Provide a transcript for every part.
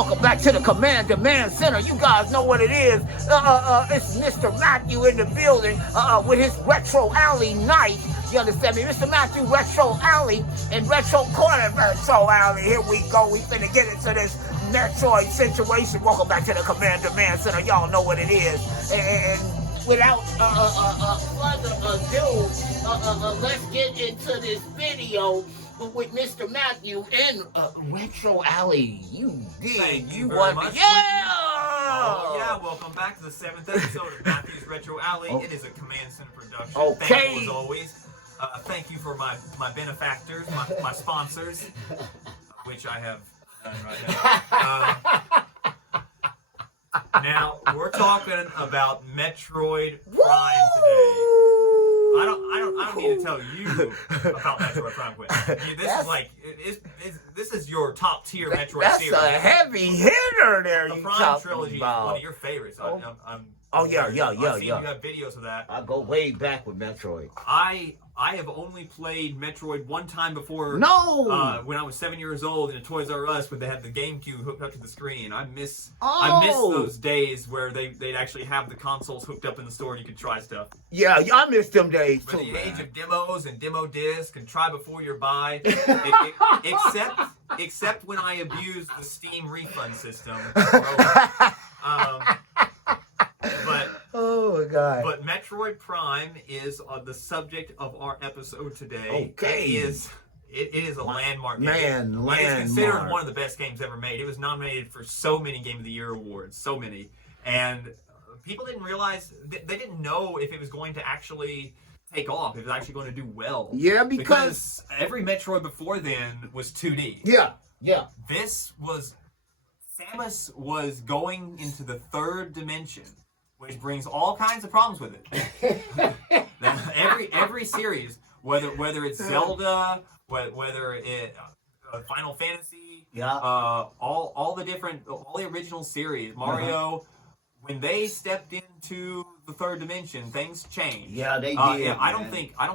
Welcome back to the Command Center. You guys know what it is. It's Mr. Matthew in the building with his Retro Alley night. You understand me? Mr. Matthew, Retro Alley and Retro Corner. Retro Alley. Here we go. We finna get into this Metroid situation. Welcome back to the Command Center. Y'all know what it is. And without further ado, let's get into this video with Mr. Matthew in Retro Alley. You did. You very much. Yeah! Oh, yeah. Welcome back to the 7th episode of Matthew's Retro Alley. Oh. It is a Command Center production. Okay. Thank you as always. Thank you for my benefactors, my sponsors, which I have done right now. Now, we're talking about Metroid Prime today. I don't need to tell you about Metroid Prime Quest. This is like this is your top tier Metroid series. That's a heavy hitter there. The you Prime trilogy about. is one of your favorites. Yeah. I've seen you have videos of that. I go way back with Metroid. I have only played Metroid one time before. No. When I was 7 years old in a Toys R Us, where they had the GameCube hooked up to the screen. I miss those days where they'd actually have the consoles hooked up in the store and you could try stuff. Yeah, I miss them days For too. the age of demos and demo disc and try before you buy. Except when I abused the Steam refund system. Oh my God. But Metroid Prime is the subject of our episode today. Okay. It is a landmark game. Landmark. It is considered one of the best games ever made. It was nominated for so many Game of the Year awards, so many. And people didn't realize, they didn't know if it was going to actually take off, if it was actually going to do well. Yeah, because every Metroid before then was 2D. Yeah. Samus was going into the third dimension, which brings all kinds of problems with it. every series, whether it's Zelda, whether it Final Fantasy, all the original series, Mario, when they stepped into the third dimension, things changed. Yeah, they did. I don't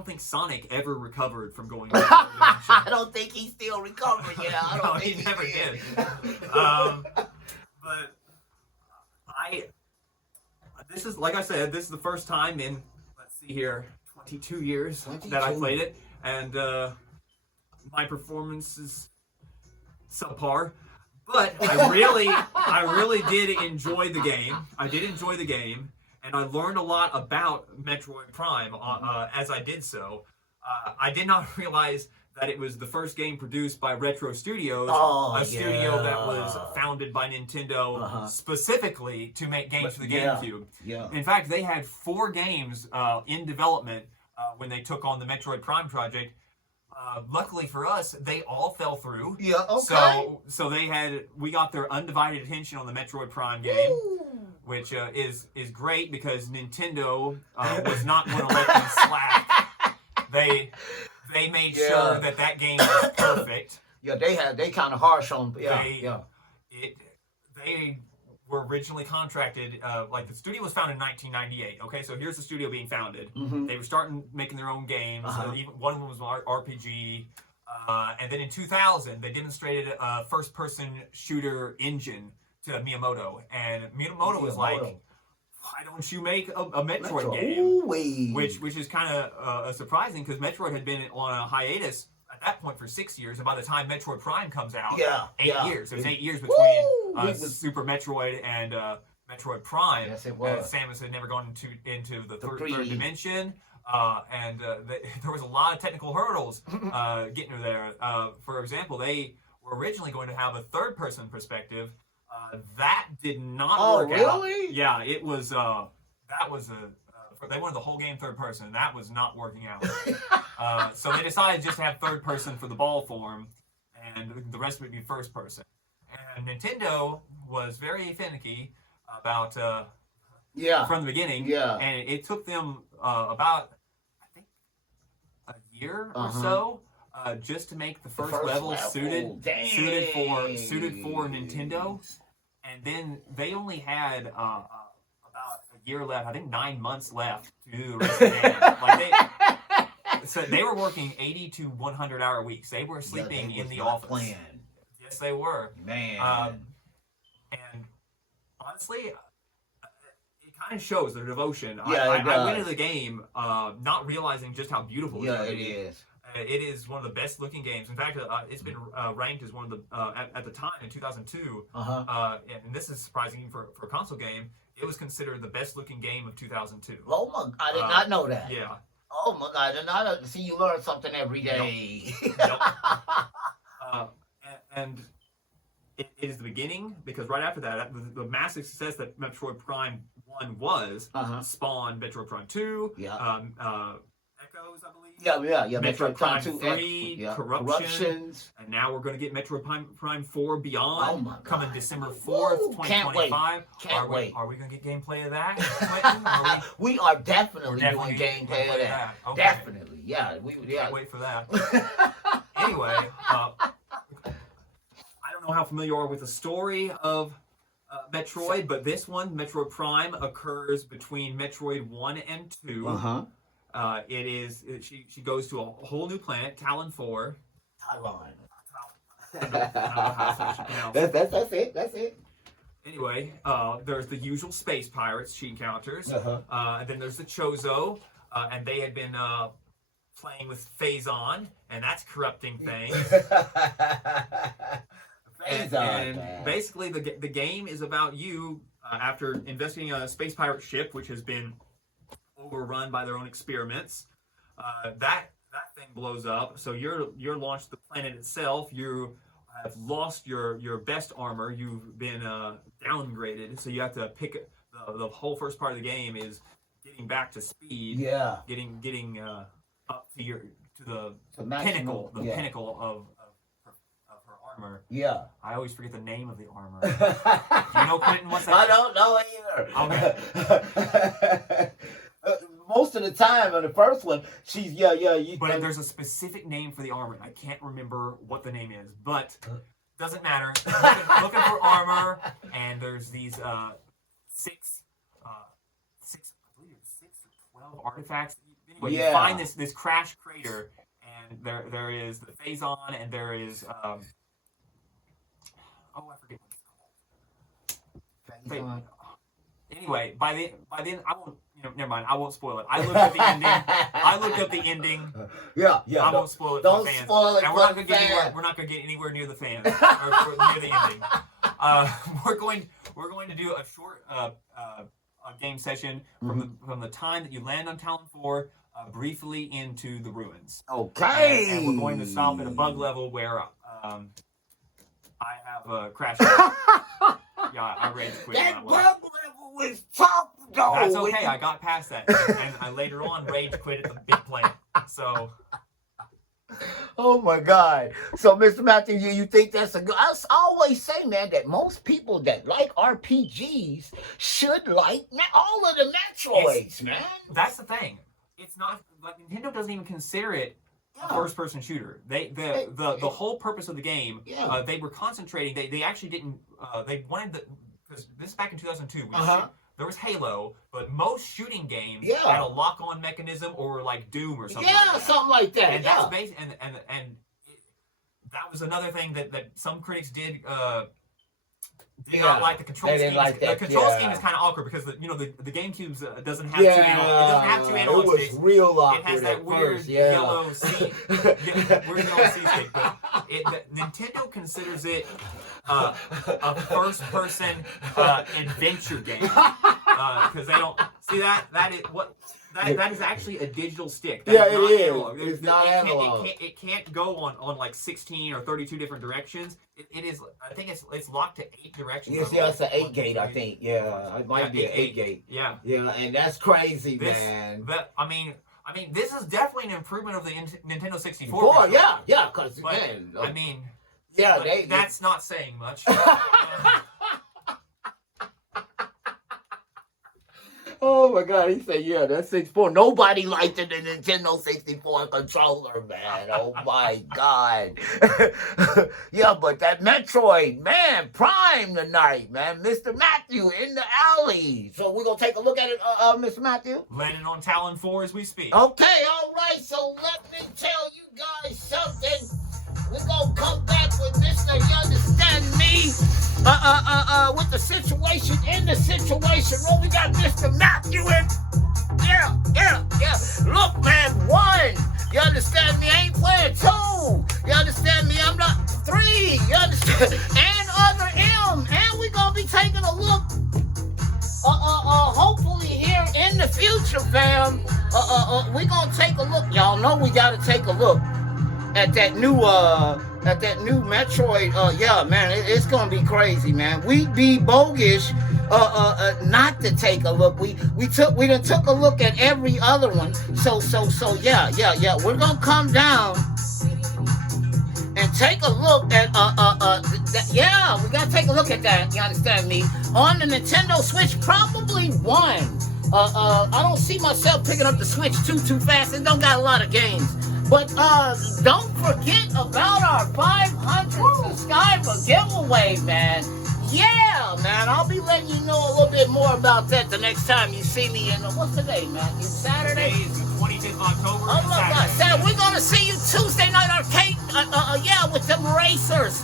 think Sonic ever recovered from going into the third dimension. I don't think he still recovered. Yeah, I don't think he never did. But this is, like I said, this is the first time in, let's see here, 22 years that I played it, and my performance is subpar. But I really did enjoy the game. I did enjoy the game, and I learned a lot about Metroid Prime as I did so. I did not realize that it was the first game produced by Retro Studios, studio that was founded by Nintendo specifically to make games for the GameCube. Yeah. In fact, they had 4 games in development when they took on the Metroid Prime project. Luckily for us, they all fell through. Yeah, okay. So we got their undivided attention on the Metroid Prime game, which is great because Nintendo was not going to let them slack. They made sure that game was perfect. Yeah, they kind of harsh on. They were originally contracted. Like, the studio was founded in 1998. Okay, so here's the studio being founded. Mm-hmm. They were starting making their own games. Even one of them was an RPG. And then in 2000, they demonstrated a first-person shooter engine to Miyamoto, and Miyamoto was like, "Why don't you make a Metroid game?" Ooh-wee. Which is kind of surprising because Metroid had been on a hiatus at that point for 6 years, and by the time Metroid Prime comes out, 8 years. It was 8 years between Super Metroid and Metroid Prime. Yes, it was. Samus had never gone into the third dimension, and there was a lot of technical hurdles getting her there. For example, they were originally going to have a third-person perspective. That did not work out. Really? Yeah, it was. That was they wanted the whole game third person, and that was not working out. So they decided just to have third person for the ball form, and the rest would be first person. And Nintendo was very finicky about from the beginning. Yeah. And it took them about, I think, a year or so. Just to make the first level suited for Nintendo, and then they only had about a year left. I think 9 months left to do the rest of the game. Like they were working 80 to 100 hour weeks. They were sleeping in the office. Playing. Yes, they were. Man. honestly, it kind of shows their devotion. Yeah, I went into the game not realizing just how beautiful it is. It is one of the best looking games. In fact, it's been ranked as one of the at the time in 2002. And this is surprising even for a console game. It was considered the best looking game of 2002. Oh my! I did not know that. Yeah. Oh my God! And I see you learn something every day. Yep. And it is the beginning, because right after that, the massive success that Metroid Prime 1 was spawned Metroid Prime 2. Yeah. Echoes, I believe. Yeah. Metroid Prime 2, 3, Corruptions, and now we're going to get Metroid Prime 4 Beyond coming December 4th, 2025. Can't wait. Are we going to get gameplay of that? We are definitely doing gameplay of that. Okay. Definitely, yeah. Can't wait for that. Anyway, I don't know how familiar you are with the story of Metroid, but this one, Metroid Prime, occurs between Metroid 1 and 2. She goes to a whole new planet, Talon 4. Talon. That's it. Anyway, there's the usual space pirates she encounters. And then there's the Chozo, and they had been playing with Phazon, and that's corrupting things. And basically, the game is about you after investigating a space pirate ship, which has been overrun by their own experiments. That thing blows up, so you're launched the planet itself. You have lost your best armor. You've been downgraded, so you have to pick the whole first part of the game is getting back to speed. Yeah. Getting up to the maximum, pinnacle of her armor. Yeah. I always forget the name of the armor. Do you know, Quentin? What's that? I don't know either. Okay. Most of the time on the first one, she's But there's a specific name for the armor. I can't remember what the name is, but doesn't matter. Looking for armor, and there's these six, I believe it's 6 or 12 artifacts. Anyway, you find this crash crater, and there is the Phazon, and there is I forget what it's called. Anyway, by the end, I won't. Never mind. I won't spoil it. I looked up the ending. Yeah. I won't spoil it for the fans. Spoil it. And we're not going to get anywhere near the fans or near the ending. We're going to do a short game session from the time that you land on Talon 4 briefly into the ruins. Okay. And we're going to stop at a bug level where I have a crash. Yeah, I rage quit. That bug level was tough, though. That's okay. I got past that, and I later on rage quit at the big planet. So. Oh my God! So, Mr. Matthew, you think that's a good? I always say, man, that most people that like RPGs should like all of the Metroids, man. That's the thing. It's not like Nintendo doesn't even consider it a first-person shooter. The whole purpose of the game, they were concentrating. They actually didn't. They wanted because this is back in 2002. There was Halo, but most shooting games had a lock-on mechanism or like Doom or something. Yeah, something like that. And that's and that was another thing that some critics did not like the control scheme. The control scheme is kind of awkward because the GameCube doesn't have two analog sticks. It was real awkward. It has that weird yellow C stick. But Nintendo considers it a first-person adventure game because they don't see that is what. That is actually a digital stick. It is. Analog. It's not analog. It can't go on like 16 or 32 different directions. It is. I think it's locked to 8 directions. Yes, it's an 8 gate. I think. Yeah, it might be an 8 gate. Yeah, and that's crazy, man. But I mean, this is definitely an improvement of the Nintendo 64. Yeah, because man, I mean, that's not saying much. Oh my God, he said, that's 64. Nobody liked the Nintendo 64 controller, man. Oh my God. But that Metroid, man, Prime tonight, man. Mr. Matthew in the alley. So we're going to take a look at it, Mr. Matthew? Landing on Talon 4 as we speak. Okay, all right. So let me tell you guys something. We're going to come back with Mr. You Understand Me? with the situation in the situation. Well, we got Mr. Matthew in. Yeah. Look, man, 1. You understand me? I ain't playing 2. You understand me? I'm not 3. You understand? And other M. And we gonna be taking a look. Hopefully here in the future, fam. We gonna take a look. Y'all know we gotta take a look at that new Metroid. Yeah, man, it's gonna be crazy, man. We'd be bogus not to take a look. We done took a look at every other one. So yeah. We're gonna come down and take a look at yeah, we gotta take a look at that. You understand me? On the Nintendo Switch, probably 1. I don't see myself picking up the Switch too fast. It don't got a lot of games. But don't forget about our 500 subscriber giveaway, man. Yeah, man. I'll be letting you know a little bit more about that the next time you see me in what's the day, man? It's Saturday. Today is the 25th of October. Oh my God, Saturday. We're gonna see you Tuesday night arcade. Yeah, with them racers.